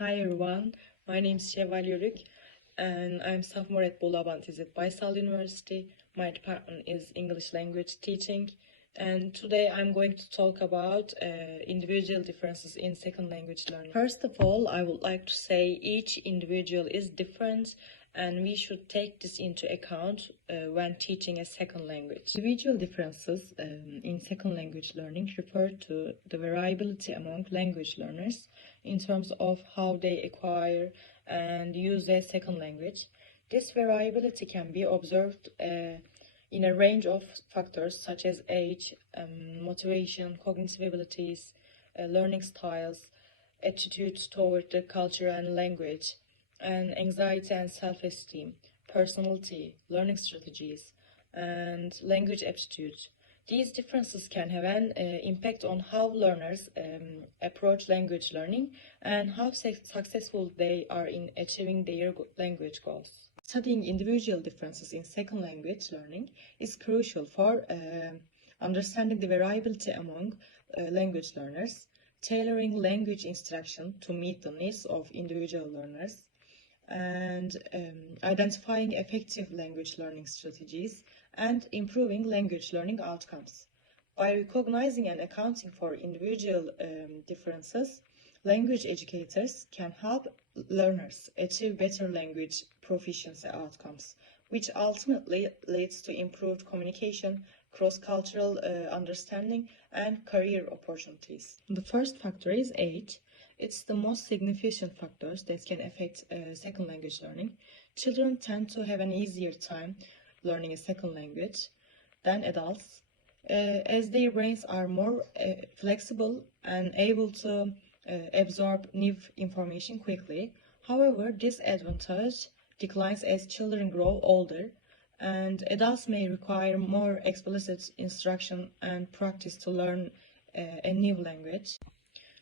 Hi everyone, my name is Şevval Yörük and I'm sophomore at Bolu Abantizit Baysal University. My department is English language teaching and today I'm going to talk about individual differences in second language learning. First of all, I would like to say each individual is different and we should take this into account when teaching a second language. Individual differences in second language learning refer to the variability among language learners in terms of how they acquire and use a second language. This variability can be observed in a range of factors such as age, motivation, cognitive abilities, learning styles, attitudes toward the culture and language, and anxiety and self-esteem, personality, learning strategies, and language aptitude. These differences can have an impact on how learners approach language learning and how successful they are in achieving their language goals. Studying individual differences in second language learning is crucial for understanding the variability among language learners, tailoring language instruction to meet the needs of individual learners, and identifying effective language learning strategies and improving language learning outcomes. By recognizing and accounting for individual differences, language educators can help learners achieve better language proficiency outcomes, which ultimately leads to improved communication, cross-cultural understanding, and career opportunities. The first factor is age. It's the most significant factors that can affect second language learning. Children tend to have an easier time learning a second language than adults, as their brains are more flexible and able to absorb new information quickly. However, this advantage declines as children grow older, and adults may require more explicit instruction and practice to learn a new language.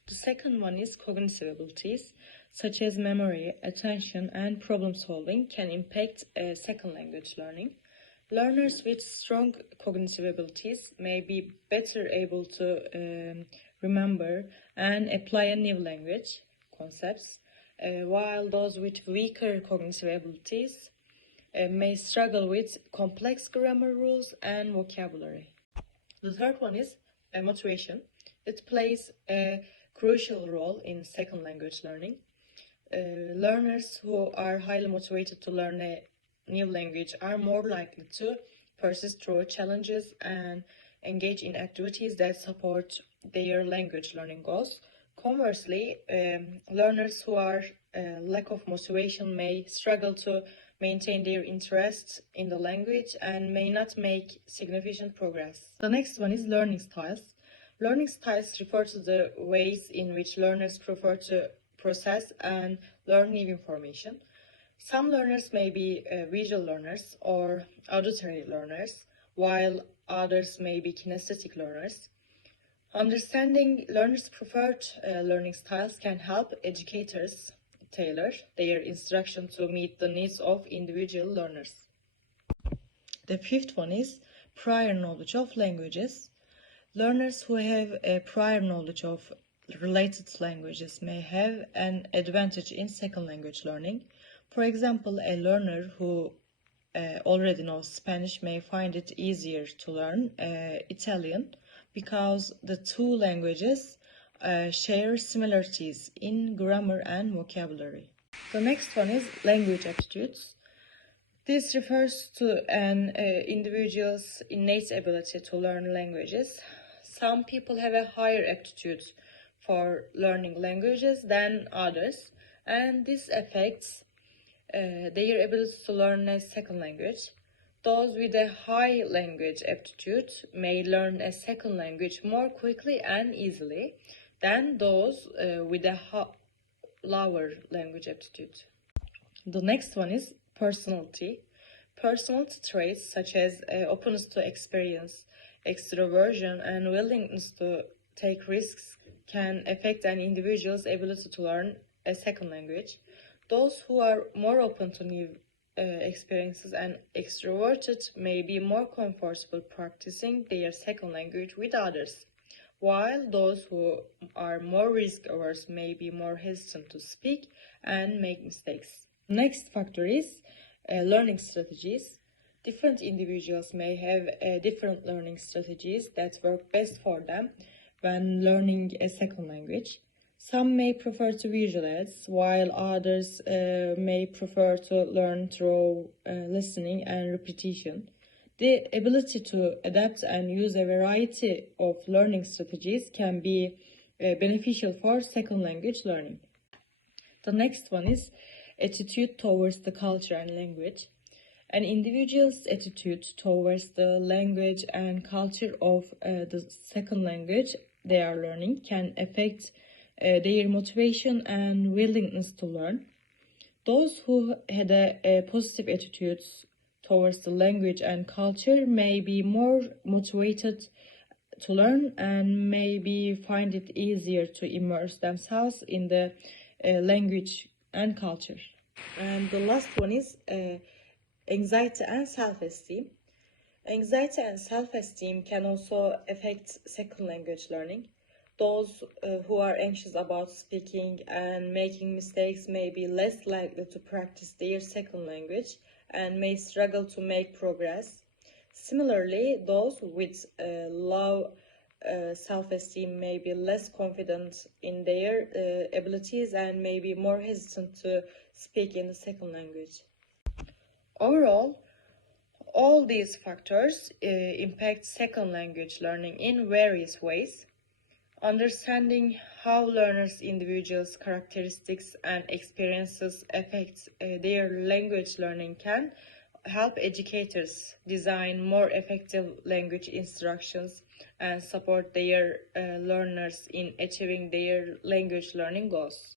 The second one is cognitive abilities, such as memory, attention, and problem solving can impact second language learning. Learners with strong cognitive abilities may be better able to remember and apply a new language concepts, while those with weaker cognitive abilities may struggle with complex grammar rules and vocabulary. The third one is motivation. It plays a crucial role in second language learning. Learners who are highly motivated to learn a new language are more likely to persist through challenges and engage in activities that support their language learning goals. Conversely, learners who are lack of motivation may struggle to maintain their interest in the language and may not make significant progress. The next one is learning styles. Learning styles refer to the ways in which learners prefer to process and learn new information. Some learners may be visual learners or auditory learners, while others may be kinesthetic learners. Understanding learners' preferred learning styles can help educators tailor their instruction to meet the needs of individual learners. The fifth one is prior knowledge of languages. Learners who have a prior knowledge of related languages may have an advantage in second language learning. For example, a learner who already knows Spanish may find it easier to learn Italian because the two languages share similarities in grammar and vocabulary. The next one is language aptitudes. This refers to an individual's innate ability to learn languages. Some people have a higher aptitude for learning languages than others, and this affects their ability to learn a second language. Those with a high language aptitude may learn a second language more quickly and easily than those with a lower language aptitude. The next one is personality. Personality traits such as openness to experience, extroversion, and willingness to take risks can affect an individual's ability to learn a second language. Those who are more open to new experiences and extroverted may be more comfortable practicing their second language with others, while those who are more risk-averse may be more hesitant to speak and make mistakes. Next factor is learning strategies. Different individuals may have different learning strategies that work best for them when learning a second language. Some may prefer to visualize, while others may prefer to learn through listening and repetition. The ability to adapt and use a variety of learning strategies can be beneficial for second language learning. The next one is attitude towards the culture and language. An individual's attitude towards the language and culture of the second language they are learning can affect their motivation and willingness to learn. Those who had a positive attitude towards the language and culture may be more motivated to learn and maybe find it easier to immerse themselves in the language and culture. And the last one is anxiety and self-esteem. Anxiety and self-esteem can also affect second language learning. Those who are anxious about speaking and making mistakes may be less likely to practice their second language and may struggle to make progress. Similarly, those with low self-esteem may be less confident in their abilities and may be more hesitant to speak in the second language. Overall, all these factors impact second language learning in various ways. Understanding how learners' individuals' characteristics and experiences affect their language learning can help educators design more effective language instructions and support their learners in achieving their language learning goals.